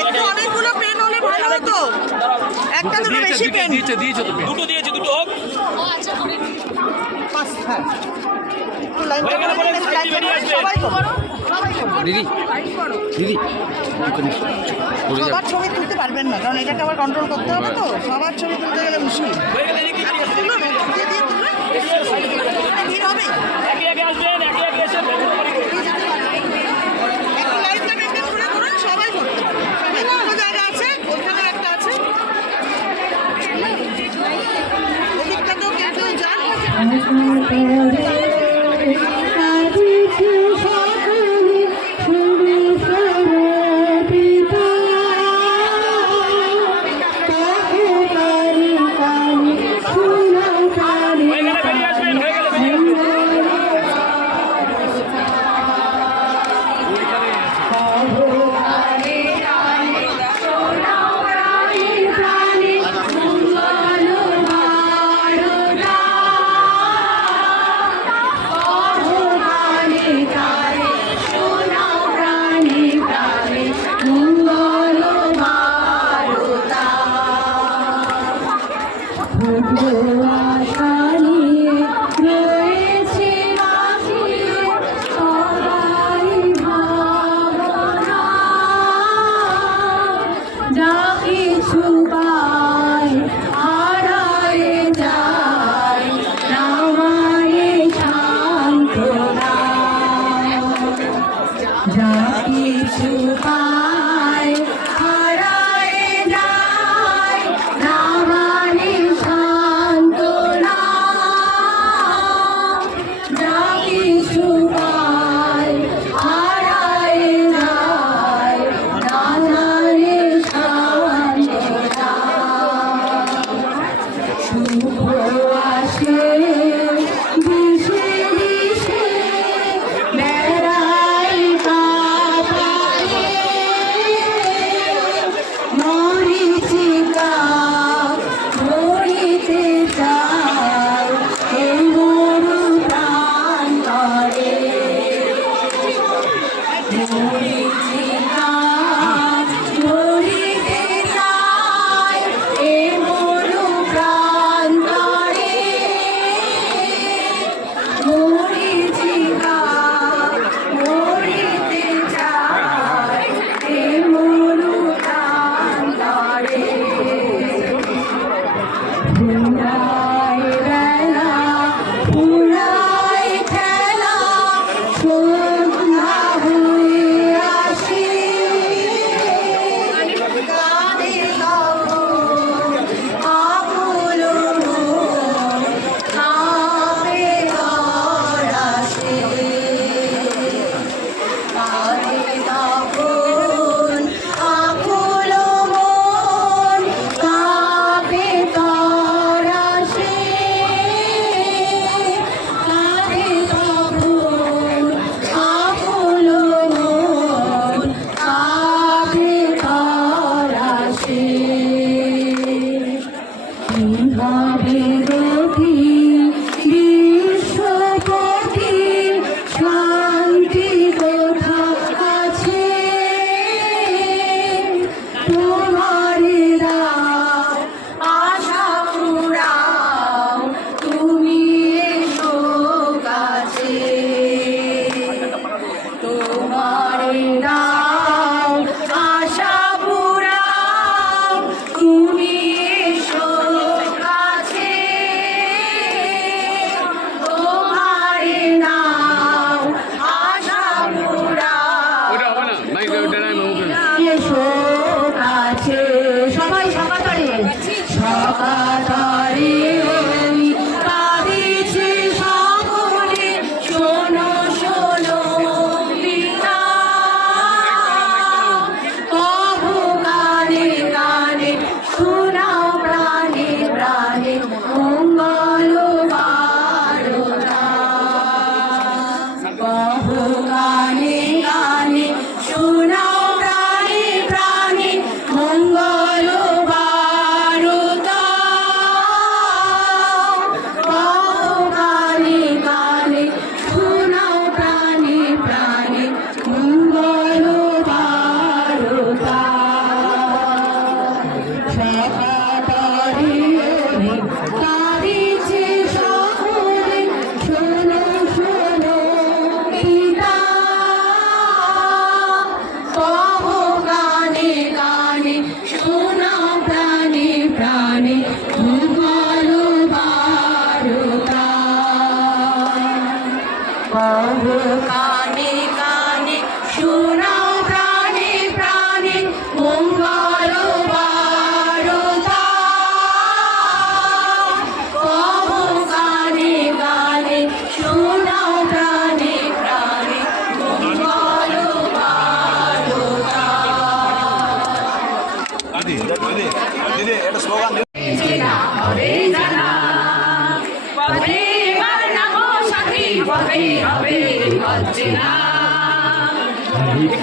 একটু অনেকগুলো পেন হলে ভালো হতো। একটা দুটো বেশি পেন দিয়েছে দিয়েছে তো দুটো দিয়েছে দুটো ও আচ্ছা হ্যাঁ। করে পাঁচ হ্যাঁ সবার ছবি তুলতে পারবেন না কারণ এটাকে আবার কন্ট্রোল করতে হবে তো। সবার ছবি তুলতে গেলে